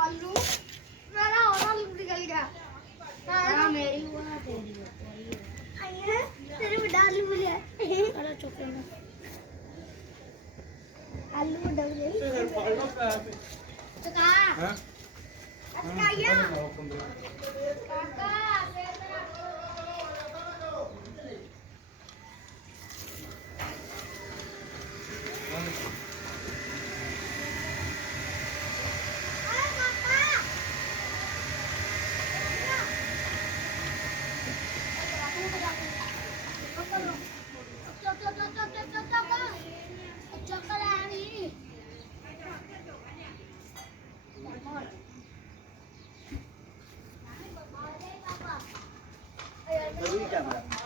आलू मेरा और आलू निकल गया मेरी हुआ तेरे में डाल मुझे अरे चुप रहना आलू में डाल दे तो कहां अच्छा या काका जरूरी क्या